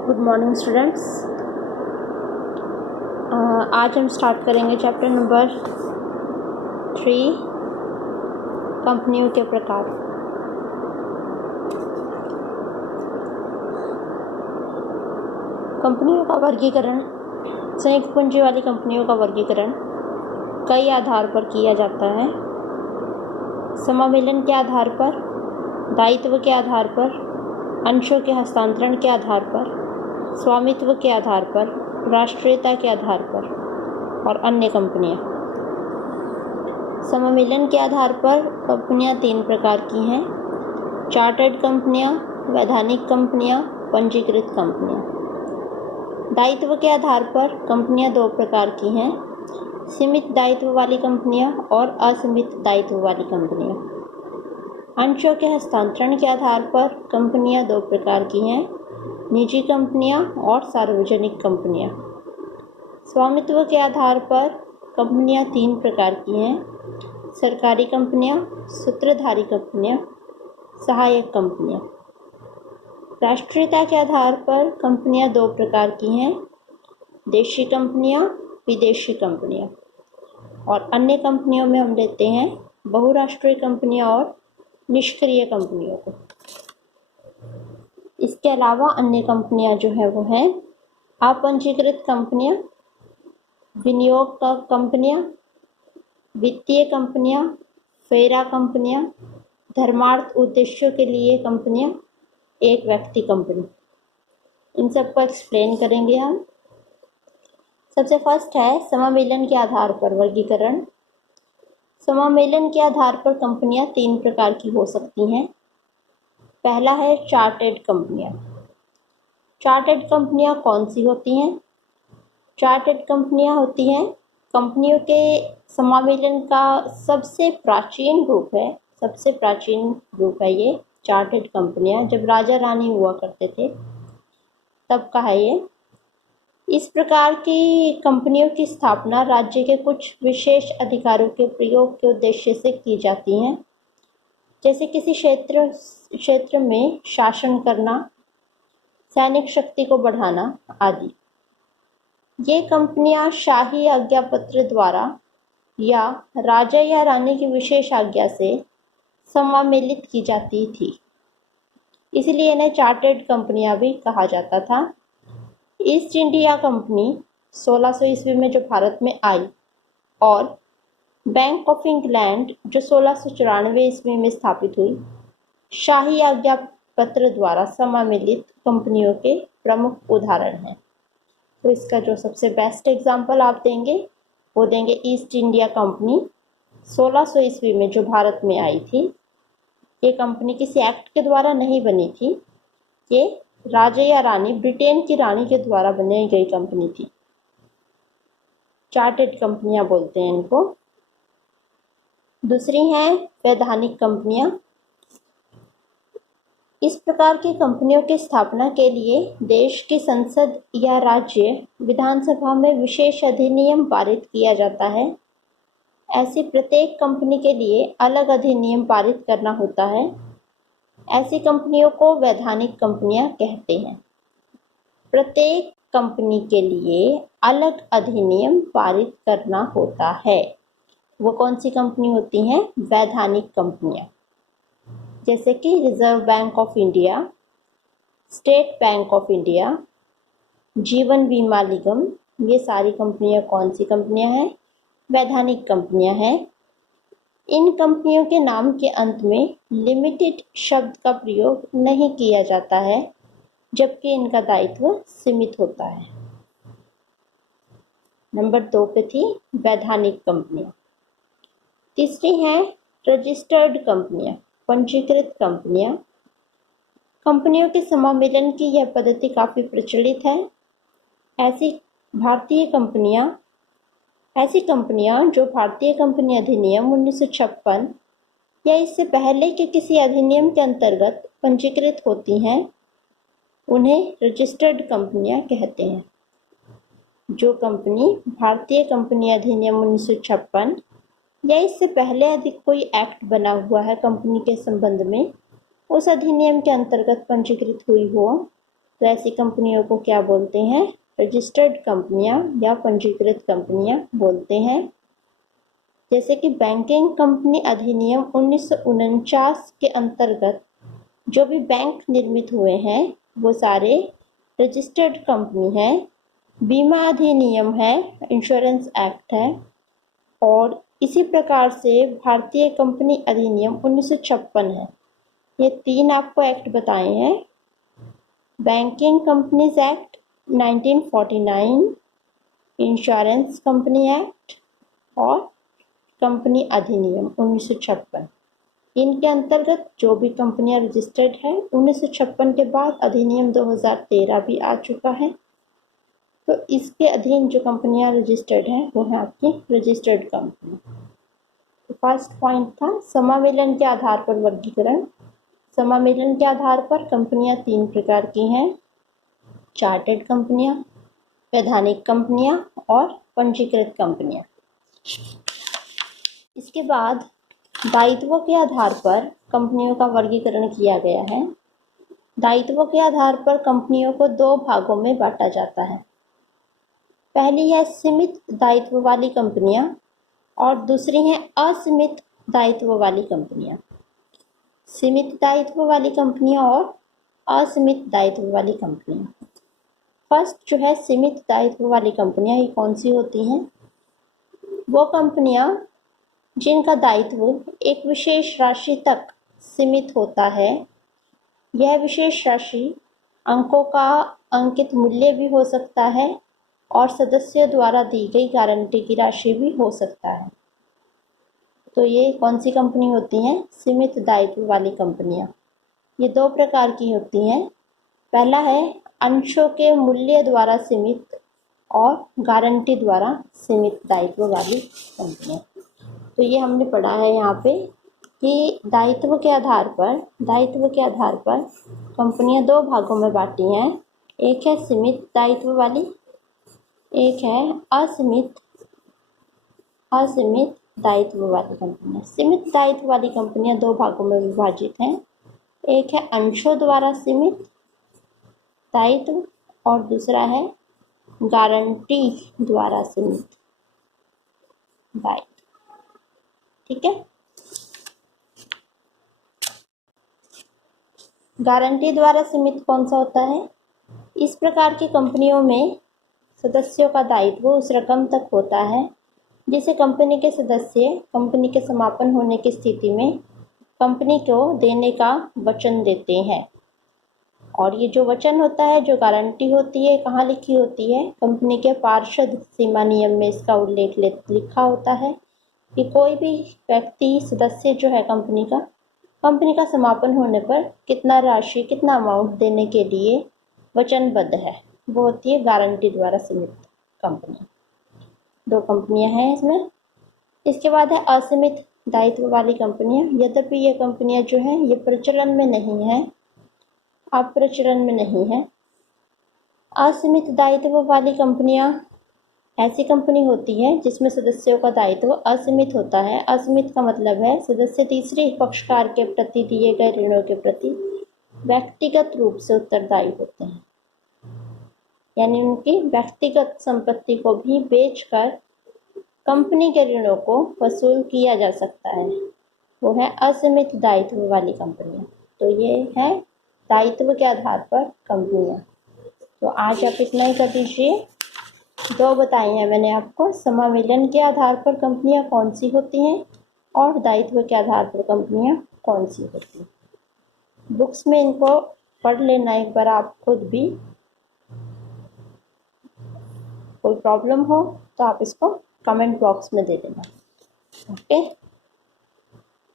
Good morning students. आज हम start करेंगे चैप्टर नंबर 3, कंपनियों के प्रकार। कंपनियों का वर्गीकरण। संयुक्त पूंजी वाली कंपनियों का वर्गीकरण कई आधार पर किया जाता है। समावेलन के आधार पर, दायित्व के आधार पर, अंशों के हस्तांतरण के आधार पर, स्वामित्व के आधार पर, राष्ट्रीयता के आधार पर और अन्य कंपनियां। समावेलन के आधार पर कंपनियां 3 प्रकार की हैं: चार्टर्ड कंपनियां, वैधानिक कंपनियां, पंजीकृत कंपनियां। दायित्व के आधार पर कंपनियां 2 प्रकार की हैं: सीमित दायित्व वाली कंपनियां और असीमित दायित्व वाली कंपनियां। अंशों के हस्तांतरण के आधार पर कंपनियां 2 प्रकार की हैं: निजी कंपनियां और सार्वजनिक कंपनियां। स्वामित्व के आधार पर कंपनियां 3 प्रकार की हैं: सरकारी कंपनियां, सूत्रधारी कंपनियां, सहायक कंपनियां। राष्ट्रीयता के आधार पर कंपनियां 2 प्रकार की हैं: देशी कंपनियां, विदेशी कंपनियां। और अन्य कंपनियों में हम लेते हैं बहुराष्ट्रीय कंपनियां और निष्क्रिय कंपनियों को। इसके अलावा अन्य कंपनियां जो है वो हैं अपंजीकृत कंपनियां, विनियोग कंपनियां, वित्तीय कंपनियां, फेरा कंपनियां, धर्मार्थ उद्देश्यों के लिए कंपनियां, एक व्यक्ति कंपनी। इन सब को एक्सप्लेन करेंगे हम। सबसे फर्स्ट है समावेलन के आधार पर वर्गीकरण। समावेलन के आधार पर कंपनियां 3 प्रकार की हो सकती हैं। पहला है चार्टर्ड कंपनियां। चार्टर्ड कंपनियां कौन सी होती हैं? चार्टर्ड कंपनियां होती हैं कंपनियों के समावेलन का सबसे प्राचीन रूप है ये चार्टर्ड कंपनियां। जब राजा रानी हुआ करते थे तब का है ये। इस प्रकार की कंपनियों की स्थापना राज्य के कुछ विशेष अधिकारों के प्रयोग के उद्देश्य से की जाती हैं, जैसे किसी क्षेत्र में शासन करना, सैनिक शक्ति को बढ़ाना आदि। ये कंपनियां शाही आज्ञा पत्र द्वारा या राजा या रानी की विशेष आज्ञा से समामेलित की जाती थी, इसलिए इन्हें चार्टर्ड कंपनियां भी कहा जाता था। ईस्ट इंडिया कंपनी 1600 ईस्वी में जो भारत में आई और बैंक ऑफ इंग्लैंड जो 1694 ईस्वी में स्थापित हुई, शाही आज्ञा पत्र द्वारा समामेलित कंपनियों के प्रमुख उदाहरण हैं। तो इसका जो सबसे बेस्ट एग्जाम्पल आप देंगे वो देंगे ईस्ट इंडिया कंपनी 1600 ईस्वी में जो भारत में आई थी। ये कंपनी किसी एक्ट के द्वारा नहीं बनी थी, ये राजा या रानी, ब्रिटेन की रानी के द्वारा बनाई गई कंपनी थी। चार्टर्ड कंपनियां बोलते हैं इनको। दूसरी हैं वैधानिक कंपनियां। इस प्रकार की कंपनियों की स्थापना के लिए देश की संसद या राज्य विधानसभा में विशेष अधिनियम पारित किया जाता है। ऐसी प्रत्येक कंपनी के लिए अलग अधिनियम पारित करना होता है। ऐसी कंपनियों को वैधानिक कंपनियां कहते हैं। प्रत्येक कंपनी के लिए अलग अधिनियम पारित करना होता है। वो कौन सी कंपनी होती हैं? वैधानिक कंपनियां, जैसे कि reserve bank of India, state bank of India, जीवन बीमा निगम। ये सारी कंपनियां कौन सी कंपनियां हैं? वैधानिक कंपनियां हैं। इन कंपनियों के नाम के अंत में लिमिटेड शब्द का प्रयोग नहीं किया जाता है, जबकि इनका दायित्व सीमित होता है। नंबर 2 पे थी वैधानिक कंपनियां। तीसरी हैं रजिस्टर्ड कंपनियां, पंजीकृत कंपनियां। कंपनियों के समावेलन की यह पद्धति काफ़ी प्रचलित है। ऐसी कंपनियां जो भारतीय कंपनी अधिनियम 1956 या इससे पहले के किसी अधिनियम के अंतर्गत पंजीकृत होती हैं, उन्हें रजिस्टर्ड कंपनियां कहते हैं। जो कंपनी भारतीय कंपनी अधिनियम 1956 या इससे पहले अधिक कोई एक्ट बना हुआ है कंपनी के संबंध में, उस अधिनियम के अंतर्गत पंजीकृत हुई हो, तो ऐसी कंपनियों को क्या बोलते हैं? रजिस्टर्ड कंपनियां या पंजीकृत कंपनियां बोलते हैं। जैसे कि बैंकिंग कंपनी अधिनियम 1949 के अंतर्गत जो भी बैंक निर्मित हुए हैं वो सारे रजिस्टर्ड कंपनी है। बीमा अधिनियम है, इंश्योरेंस एक्ट है। और इसी प्रकार से भारतीय कंपनी अधिनियम 1956 है। ये 3 आपको एक्ट बताए हैं। Banking companies act 1949, insurance company act और कंपनी अधिनियम 1956। इनके अंतर्गत जो भी कंपनियां रजिस्टर्ड है, 1956 के बाद अधिनियम 2013 भी आ चुका है। तो इसके अधीन जो कंपनियां रजिस्टर्ड हैं वो है आपकी रजिस्टर्ड कंपनी। तो फर्स्ट पॉइंट था समावेलन के आधार पर वर्गीकरण। समावेलन के आधार पर कंपनियां 3 प्रकार की हैं: चार्टर्ड कंपनियां, वैधानिक कंपनियां और पंजीकृत कंपनियां। इसके बाद दायित्वों के आधार पर कंपनियों का वर्गीकरण किया गया है। दायित्वों के आधार पर कंपनियों को 2 भागों में बांटा जाता है। पहली है सीमित दायित्व वाली कंपनियां और दूसरी है असीमित दायित्व वाली कंपनियां। सीमित दायित्व वाली कंपनियां और असीमित दायित्व वाली कंपनियां। फर्स्ट जो है सीमित दायित्व वाली कंपनियां, ये कौन सी होती हैं? वो कंपनियां जिनका दायित्व एक विशेष राशि तक सीमित होता है। यह विशेष राशि अंकों का अंकित मूल्य भी हो सकता है और सदस्यों द्वारा दी गई गारंटी की राशि भी हो सकता है। तो ये कौन सी कंपनी होती हैं? सीमित दायित्व वाली कंपनियां। ये 2 प्रकार की होती हैं। पहला है अंशों के मूल्य द्वारा सीमित और गारंटी द्वारा सीमित दायित्व वाली कंपनियां। तो ये हमने पढ़ा है यहाँ पे कि दायित्व के आधार पर कंपनियां 2 भागों में बांटी हैं। एक है सीमित दायित्व वाली, एक है असीमित दायित्व वाली कंपनियां। सीमित दायित्व वाली कंपनियां 2 भागों में विभाजित हैं। एक है अंशों द्वारा सीमित दायित्व और दूसरा है गारंटी द्वारा सीमित दायित्व। ठीक है। गारंटी द्वारा सीमित कौन सा होता है? इस प्रकार की कंपनियों में सदस्यों का दायित्व उस रकम तक होता है जिसे कंपनी के सदस्य कंपनी के समापन होने की स्थिति में कंपनी को देने का वचन देते हैं। और ये जो वचन होता है, जो गारंटी होती है, कहाँ लिखी होती है? कंपनी के पार्षद सीमा नियम में इसका उल्लेख लिखा होता है कि कोई भी व्यक्ति सदस्य जो है कंपनी का समापन होने पर कितना अमाउंट देने के लिए वचनबद्ध है, वो होती है गारंटी द्वारा सीमित कंपनी। 2 कंपनियां हैं इसमें। इसके बाद है असीमित दायित्व वाली कंपनियां। यद्यपि ये कंपनियां जो हैं ये प्रचलन में नहीं है, अब प्रचलन में नहीं है। असीमित दायित्व वाली कंपनियां ऐसी कंपनी होती है जिसमें सदस्यों का दायित्व असीमित होता है। असीमित का मतलब है सदस्य तीसरे पक्षकार के प्रति दिए गए ऋणों के प्रति व्यक्तिगत रूप से उत्तरदायी होते हैं, यानी उनकी व्यक्तिगत संपत्ति को भी बेचकर कंपनी के ऋणों को वसूल किया जा सकता है। वो है असीमित दायित्व वाली कंपनियां। तो ये है दायित्व के आधार पर कंपनियां। तो आज आप इतना ही कर दीजिए। 2 बताई हैं मैंने आपको, समावेलन के आधार पर कंपनियां कौन सी होती हैं और दायित्व के आधार पर कंपनियां कौन सी होती हैं। बुक्स में इनको पढ़ लेना एक बार आप खुद भी। कोई प्रॉब्लम हो तो आप इसको कमेंट बॉक्स में दे देना। ओके।